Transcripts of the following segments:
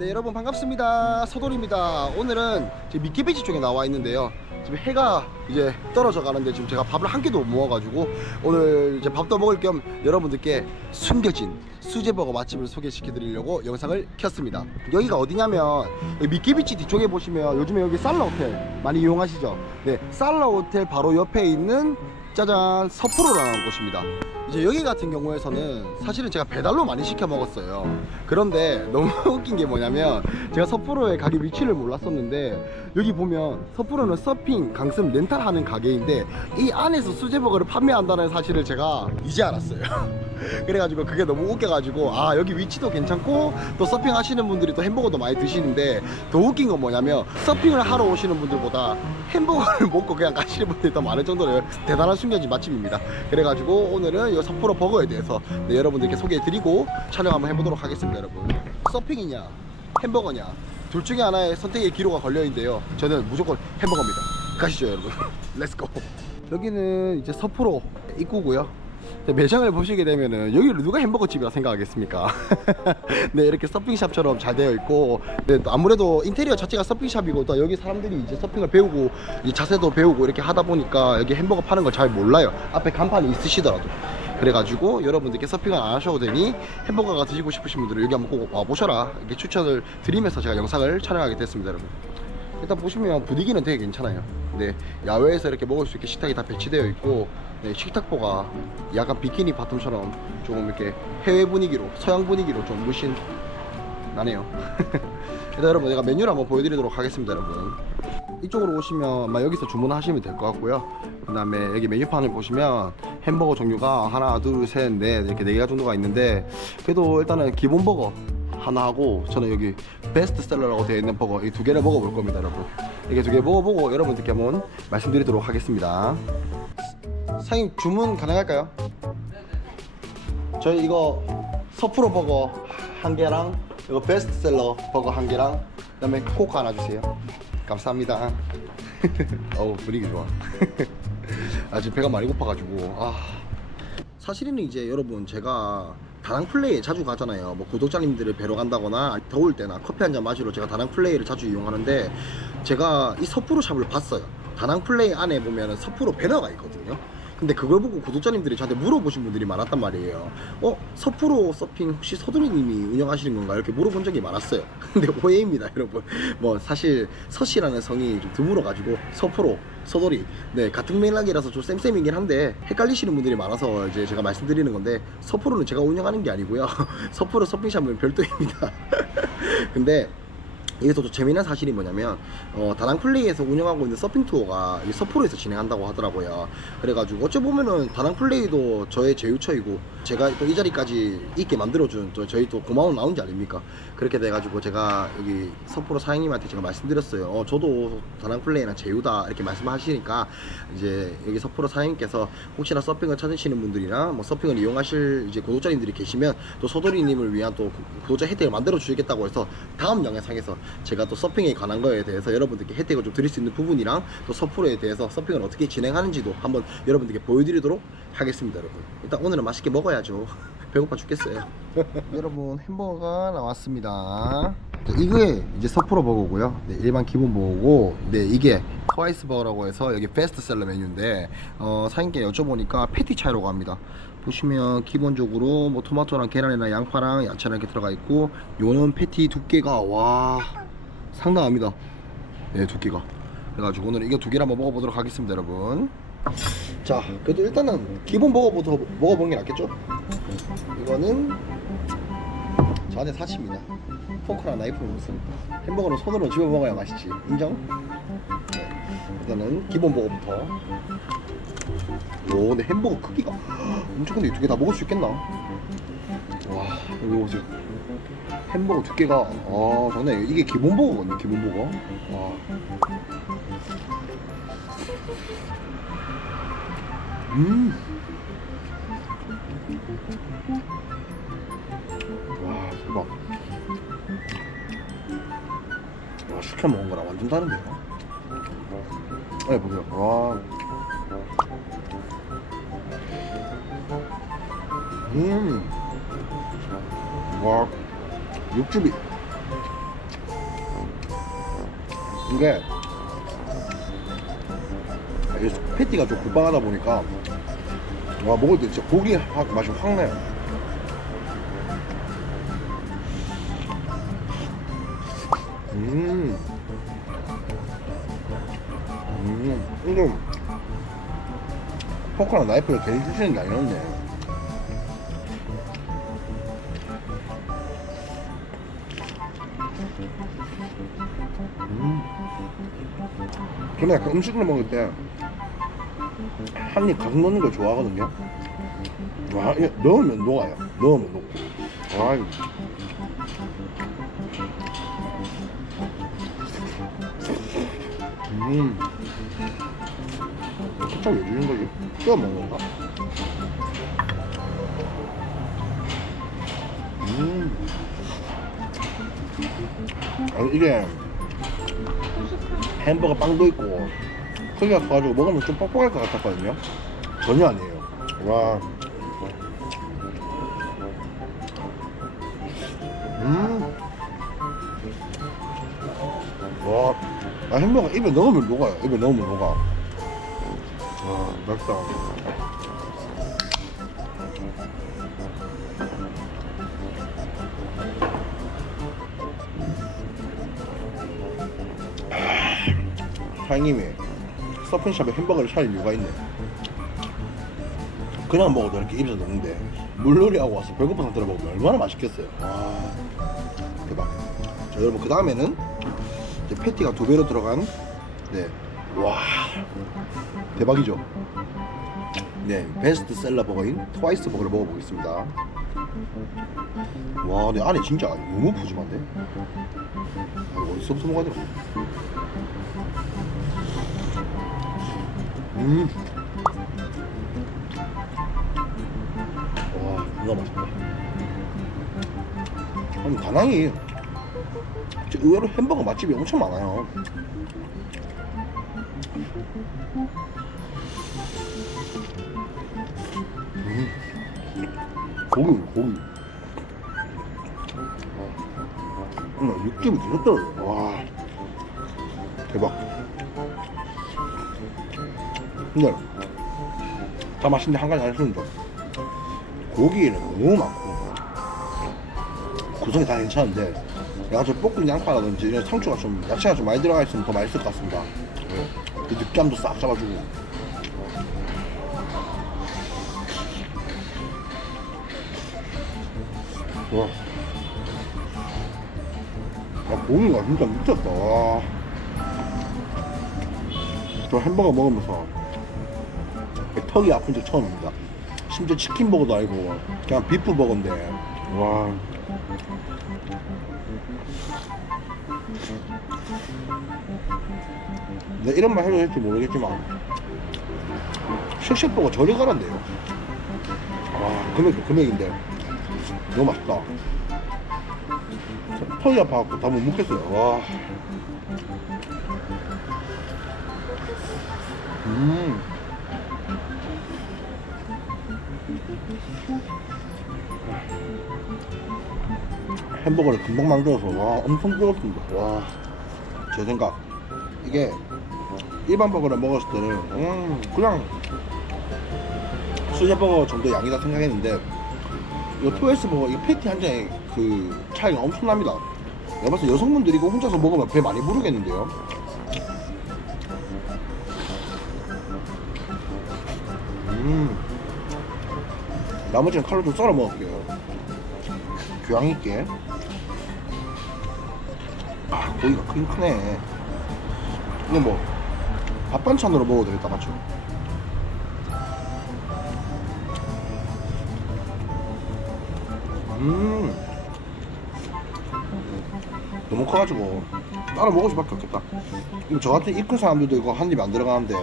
네 여러분 반갑습니다. 서돌입니다. 오늘은 지금 미끼비치 쪽에 나와 있는데요. 지금 해가 이제 떨어져 가는데 지금 제가 밥을 한 끼도 못 먹어가지고 오늘 이제 밥도 먹을 겸 여러분들께 숨겨진 수제버거 맛집을 소개시켜 드리려고 영상을 켰습니다. 여기가 어디냐면 여기 미끼비치 뒤쪽에 보시면 요즘에 여기 살라 호텔 많이 이용하시죠? 네 살라 호텔 바로 옆에 있는 짜잔 서프로라는 곳입니다 이제 여기 같은 경우에서는 사실은 제가 배달로 많이 시켜 먹었어요. 그런데 너무 웃긴 게 뭐냐면 제가 서프로에 가게 위치를 몰랐었는데 여기 보면 서프로는 서핑 강습 렌탈하는 가게인데 이 안에서 수제버거를 판매한다는 사실을 제가 이제 알았어요. 그래가지고 그게 너무 웃겨가지고 아 여기 위치도 괜찮고 또 서핑 하시는 분들이 또 햄버거도 많이 드시는데 더 웃긴 건 뭐냐면 서핑을 하러 오시는 분들보다 햄버거를 먹고 그냥 가시는 분들이 더 많을 정도로 대단한 숨겨진 맛집입니다. 그래가지고 오늘은 이 서프로 버거에 대해서 네, 여러분들께 소개해드리고 촬영 한번 해보도록 하겠습니다 여러분. 서핑이냐 햄버거냐 둘 중에 하나의 선택의 기로가 걸려있는데요. 저는 무조건 햄버거입니다. 가시죠 여러분. 렛츠고 여기는 이제 서프로 입구고요. 네, 매장을 보시게 되면은 여기를 누가 햄버거 집이라 생각하겠습니까? 네 이렇게 서핑샵처럼 잘 되어 있고 네, 또 아무래도 인테리어 자체가 서핑샵이고 또 여기 사람들이 이제 서핑을 배우고 이제 자세도 배우고 이렇게 하다 보니까 여기 햄버거 파는 걸 잘 몰라요. 앞에 간판이 있으시더라도 그래가지고 여러분들께 서핑을 안 하셔도 되니 햄버거가 드시고 싶으신 분들은 여기 한번 꼭 와보셔라 이렇게 추천을 드리면서 제가 영상을 촬영하게 됐습니다 여러분 일단 보시면 분위기는 되게 괜찮아요. 네, 야외에서 이렇게 먹을 수 있게 식탁이 다 배치되어 있고 네, 식탁보가 약간 비키니 바텀처럼 조금 이렇게 해외 분위기로 서양 분위기로 좀 물씬 나네요. 일단 여러분 제가 메뉴를 한번 보여드리도록 하겠습니다, 여러분. 이쪽으로 오시면 아마 여기서 주문하시면 될 것 같고요. 그 다음에 여기 메뉴판을 보시면 햄버거 종류가 하나, 둘, 셋, 넷 이렇게 네 개가 정도가 있는데 그래도 일단은 기본 버거 하나 하고 저는 여기 베스트셀러라고 되어 있는 버거 이 두 개를 먹어볼 겁니다, 여러분. 이렇게 두 개 먹어보고 여러분들께 한번 말씀드리도록 하겠습니다. 사장님 주문 가능할까요? 저희 이거 서프로 버거 한 개랑 이거 베스트셀러 버거 한 개랑 그다음에 코크 하나 주세요. 감사합니다. 어우 분위기 좋아. 아 지금 배가 많이 고파가지고 아 사실은 이제 여러분 제가 다낭 플레이에 자주 가잖아요. 뭐 구독자님들을 뵈러 간다거나 더울 때나 커피 한 잔 마시러 제가 다낭 플레이를 자주 이용하는데 제가 이 서프로 샵을 봤어요. 다낭 플레이 안에 보면 서프로 배너가 있거든요. 근데 그걸 보고 구독자님들이 저한테 물어보신 분들이 많았단 말이에요. 어, 서프로 서핑 혹시 서두리님이 운영하시는 건가? 이렇게 물어본 적이 많았어요. 근데 오해입니다, 여러분. 뭐 사실 서씨라는 성이 좀 드물어가지고 서프로, 서돌이, 네 같은 맥락이라서 좀 쌤쌤이긴 한데 헷갈리시는 분들이 많아서 이제 제가 말씀드리는 건데 서프로는 제가 운영하는 게 아니고요. 서프로 서핑샵은 별도입니다. 근데 여기서 또 재미난 사실이 뭐냐면 어, 다낭플레이에서 운영하고 있는 서핑 투어가 이 서프로에서 진행한다고 하더라고요. 그래가지고 어찌 보면은 다낭플레이도 저의 제휴처이고 제가 또 이 자리까지 있게 만들어준 또 저희 또 고마운 라운지 아닙니까? 그렇게 돼가지고 제가 여기 서프로 사장님한테 제가 말씀드렸어요. 어, 저도 다낭플레이랑 제휴다 이렇게 말씀하시니까 이제 여기 서프로 사장님께서 혹시나 서핑을 찾으시는 분들이나 뭐 서핑을 이용하실 이제 구독자님들이 계시면 또 소돌이님을 위한 또 구독자 혜택을 만들어 주겠다고 해서 다음 영상에서 제가 또 서핑에 관한 거에 대해서 여러분들께 혜택을 좀 드릴 수 있는 부분이랑 또 서프로에 대해서 서핑을 어떻게 진행하는지도 한번 여러분들께 보여드리도록 하겠습니다 여러분. 일단 오늘은 맛있게 먹어야죠. 배고파 죽겠어요. 여러분 햄버거가 나왔습니다. 이게 이제 서프로 버거고요. 네, 일반 기본 버거고 네 이게 트와이스 버거라고 해서 여기 베스트셀러 메뉴인데 어, 사장님께 여쭤보니까 패티 차이라고 합니다. 보시면 기본적으로 뭐 토마토랑 계란이랑 양파랑 야채랑 이렇게 들어가 있고 요는 패티 두께가 와 상당합니다. 네 두께가. 그래가지고 오늘 이거 두 개를 한번 먹어보도록 하겠습니다 여러분. 자 그래도 일단은 기본 버거부터 먹어보는 게 낫겠죠? 이거는 저 안에 사치입니다. 포크랑 나이프로 먹습니다 햄버거는 손으로 집어 먹어야 맛있지. 인정? 네. 일단은 기본 버거부터. 오 근데 햄버거 크기가 엄청 큰데 두 개 다 먹을 수 있겠나? 와 이거 보세요 햄버거 두께가 아 장난 아니에요 이게 기본 버거거든요 기본 버거. 와 음. 와 대박. 와 시켜 먹은 거랑 완전 다른데요? 네 보세요. 와. 음. 와, 육즙이 이게 패티가 좀 굴빵하다 보니까 와 먹을 때 진짜 고기 확- 맛이 확 나요. 음. 음. 이거 포크랑 나이프를 괜히 주시는 게 아니었네. 저는 약간 음식을 먹을 때 한 입 가득 넣는 걸 좋아하거든요. 와, 넣으면 녹아요. 넣으면 녹고. 와, 이거. 음. 케찹 왜 주는 거지? 뜯어 먹는 건가? 음. 아, 이게 햄버거 빵도 있고 크기가 커가지고 먹으면 좀 뻑뻑할 것 같았거든요. 전혀 아니에요. 와. 음. 와. 아, 햄버거 입에 넣으면 녹아요. 입에 넣으면 녹아. 와, 맛있다. 사장님이 서핑샵에 햄버거를 차릴 이유가 있네. 그냥 먹어도 이렇게 입에서 녹는데 물놀이하고 와서 배고픈 상태로 먹으면 얼마나 맛있겠어요. 와 대박. 자 여러분 그 다음에는 패티가 두 배로 들어간 네. 와 대박이죠. 네 베스트셀러 버거인 트와이스 버거를 먹어보겠습니다. 와, 내 안에 진짜 너무 푸짐한데? 아, 어디서부터 먹어야 되나? 음. 와, 진짜 맛있다. 아니, 다낭이 의외로 햄버거 맛집이 엄청 많아요. 음. 고기, 고기. 음, 육즙이 떨어져. 와. 대박. 근데 다 맛있는데 한 가지 아쉽습니다. 고기는 너무 많고 구성이 다 괜찮은데 내가 저 볶은 양파라든지 이런 상추가 좀 야채가 좀 많이 들어가 있으면 더 맛있을 것 같습니다. 네. 그 느끼함도 싹 잡아주고. 와. 아, 고기가 진짜 미쳤다. 와. 저 햄버거 먹으면서 턱이 아픈 적 처음입니다. 심지어 치킨 버거도 아니고 그냥 비프 버거인데 와. 내 이런 말 해도 될지 모르겠지만 쉑쉑버거 저리 가란데요. 와 금액도 금액인데 너무 맛있다. 턱이 아파갖고 다 못 먹겠어요. 와. 음. 햄버거를 금방 만들어서 와 엄청 뜨겁습니다. 와. 제 생각 이게 일반 버거를 먹었을 때는 음 그냥 수제 버거 정도 양이다 생각했는데 이거 토에스 버거 이 패티 한 장에 그 차이가 엄청납니다. 내가 봤을 때 여성분들이 이거 혼자서 먹으면 배 많이 부르겠는데요. 음. 나머지는 칼로 좀 썰어 먹을게요. 교양 있게. 아, 고기가 크긴 크네. 이거 뭐, 밥 반찬으로 먹어도 되겠다, 맞죠? 음. 너무 커가지고 따로 먹을 수밖에 없겠다. 이거 저 같은 입큰 사람들도 이거 한 입 안 들어가는데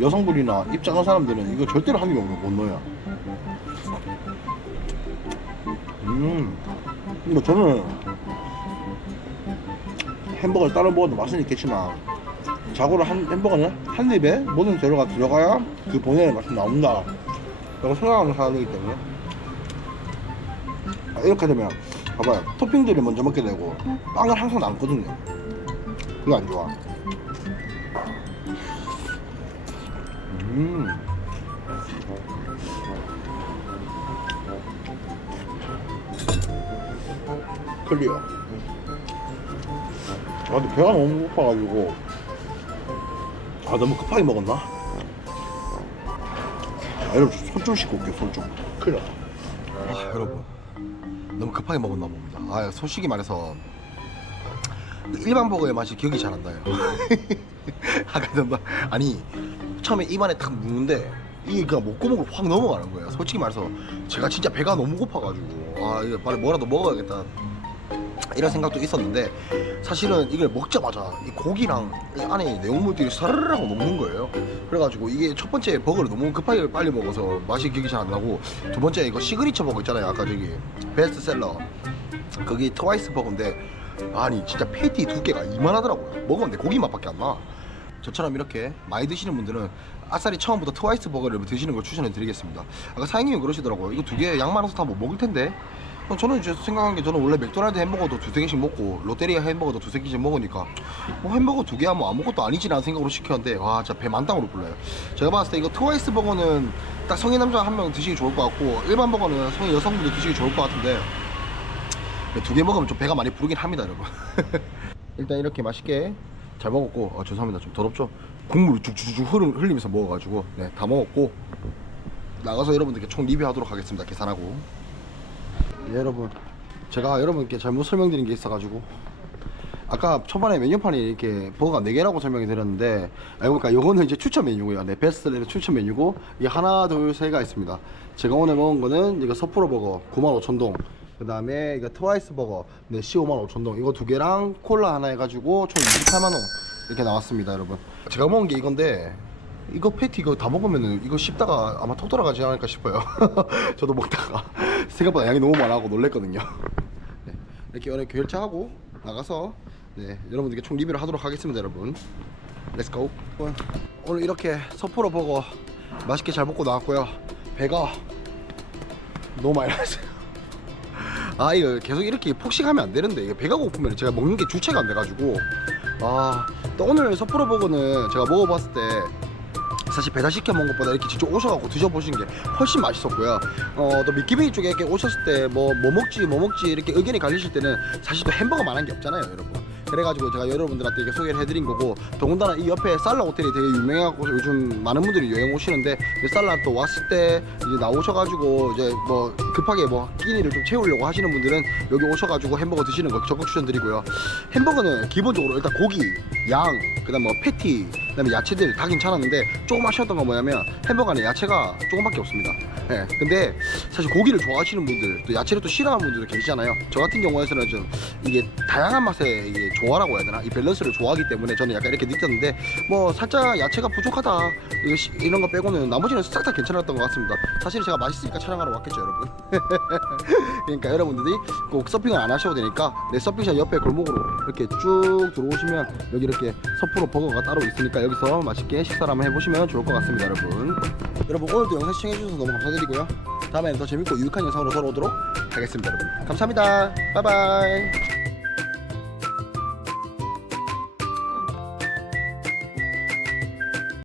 여성분이나 입 작은 사람들은 이거 절대로 한 입에 못 넣어요. 음. 이거 저는 햄버거를 따로 먹어도 맛은 있겠지만 자고로 한 햄버거는 한 입에 모든 재료가 들어가야 그 본연의 맛이 나온다. 라고 생각하는 사람이기 때문에 아, 이렇게 되면 봐봐요 토핑들을 먼저 먹게 되고 빵을 항상 남거든요 별로 안 좋아. 음. 클리어. 아, 근데 배가 너무 고파가지고. 아, 너무 급하게 먹었나? 아, 여러분, 손 좀 씻고 올게요, 손 좀. 클리어. 아, 여러분. 너무 급하게 먹었나 봅니다. 아, 솔직히 말해서 일반 버거의 맛이 기억이 잘 안 나요. 아까 전에 아니 처음에 입안에 딱 묵는데 이게 그냥 목구멍을 확 넘어가는 거예요. 솔직히 말해서 제가 진짜 배가 너무 고파가지고 아 이거 빨리 뭐라도 먹어야겠다 이런 생각도 있었는데 사실은 이걸 먹자마자 이 고기랑 이 안에 내용물들이 사르르 하고 녹는 거예요. 그래가지고 이게 첫 번째 버거를 너무 급하게 빨리 먹어서 맛이 기억이 잘 안 나고 두 번째 이거 시그니처 버거 있잖아요. 아까 저기 베스트셀러. 거기 트와이스 버거인데 아니 진짜 패티 두께가 이만하더라고요. 먹었는데 고기 맛밖에 안나. 저처럼 이렇게 많이 드시는 분들은 아싸리 처음부터 트와이스 버거를 드시는 걸 추천해 드리겠습니다. 아까 사장님이 그러시더라고요. 이거 두 개양 많아서 다 못 먹을 텐데? 어, 저는 이제 생각한 게 저는 원래 맥도날드 햄버거도 두세 개씩 먹고 롯데리아 햄버거도 두세 개씩 먹으니까 뭐 햄버거 두 개 하면 아무것도 아니지라는 생각으로 시켰는데 와 진짜 배 만땅으로 불러요. 제가 봤을 때 이거 트와이스 버거는 딱 성인 남자 한 명 드시기 좋을 것 같고 일반 버거는 성인 여성분들 드시기 좋을 것 같은데 두 개 먹으면 좀 배가 많이 부르긴 합니다 여러분. 일단 이렇게 맛있게 잘 먹었고 아, 죄송합니다. 좀 더럽죠? 국물을 쭉쭉쭉 흐르- 흘리면서 먹어가지고 네 다 먹었고 나가서 여러분들께 총 리뷰하도록 하겠습니다 계산하고. 네, 여러분. 제가 여러분께 잘못 설명드린 게 있어가지고 아까 초반에 메뉴판이 이렇게 버거가 4개라고 설명해 드렸는데 알고 보니까 요거는 이제 추천 메뉴고요. 네 베스트셀러 추천 메뉴고 이게 하나 둘 세가 있습니다. 제가 오늘 먹은 거는 이거 서프로 버거 95,000동 그 다음에 이거 트와이스 버거 네 155,000동. 이거 두 개랑 콜라 하나 해가지고 총 28만 원 이렇게 나왔습니다 여러분. 제가 먹은 게 이건데 이거 패티 이거 다 먹으면은 이거 씹다가 아마 톡 돌아가지 않을까 싶어요. 저도 먹다가. 생각보다 양이 너무 많아고 놀랬거든요. 네, 이렇게 오늘 결제하고 나가서 네, 여러분들께 총 리뷰를 하도록 하겠습니다 여러분. 렛츠고 오늘 이렇게 서포로 버거 맛있게 잘 먹고 나왔고요. 배가 너무 많이 나왔어요 아 이거 계속 이렇게 폭식하면 안 되는데 이게 배가 고프면 제가 먹는 게 주체가 안 돼가지고 아 또 오늘 서프로 버거는 제가 먹어봤을 때 사실 배달시켜 먹은 것보다 이렇게 직접 오셔갖고 드셔보시는 게 훨씬 맛있었고요. 어, 또 미끼베이 쪽에 이렇게 오셨을 때 뭐 뭐 먹지 뭐 먹지 이렇게 의견이 갈리실 때는 사실 또 햄버거 만 한 게 없잖아요, 여러분. 그래가지고 제가 여러분들한테 이렇게 소개를 해드린 거고 더군다나 이 옆에 살라 호텔이 되게 유명하고 요즘 많은 분들이 여행 오시는데 이 살라 또 왔을 때 이제 나오셔가지고 이제 뭐 급하게 뭐 끼니를 좀 채우려고 하시는 분들은 여기 오셔가지고 햄버거 드시는 거 적극 추천드리고요 햄버거는 기본적으로 일단 고기, 양, 그 다음 뭐 패티, 그 다음에 야채들 다 괜찮았는데 조금 아쉬웠던 건 뭐냐면 햄버거 안에 야채가 조금밖에 없습니다. 예. 근데 사실 고기를 좋아하시는 분들 또 야채를 또 싫어하는 분들 계시잖아요. 저 같은 경우에서는 좀 이게 다양한 맛의 이게 조화라고 해야 되나? 이 밸런스를 좋아하기 때문에 저는 약간 이렇게 느꼈는데 뭐 살짝 야채가 부족하다 이런 거 빼고는 나머지는 싹 다 괜찮았던 것 같습니다. 사실 제가 맛있으니까 촬영하러 왔겠죠, 여러분. 그러니까 여러분들이 꼭 서핑을 안 하셔도 되니까 내 서핑샵 옆에 골목으로 이렇게 쭉 들어오시면 여기 이렇게 서프로 버거가 따로 있으니까 여기서 맛있게 식사를 한번 해보시면 좋을 것 같습니다 여러분. 여러분 오늘도 영상 시청해주셔서 너무 감사드리고요. 다음에는 더 재밌고 유익한 영상으로 돌아오도록 하겠습니다 여러분. 감사합니다. 바이바이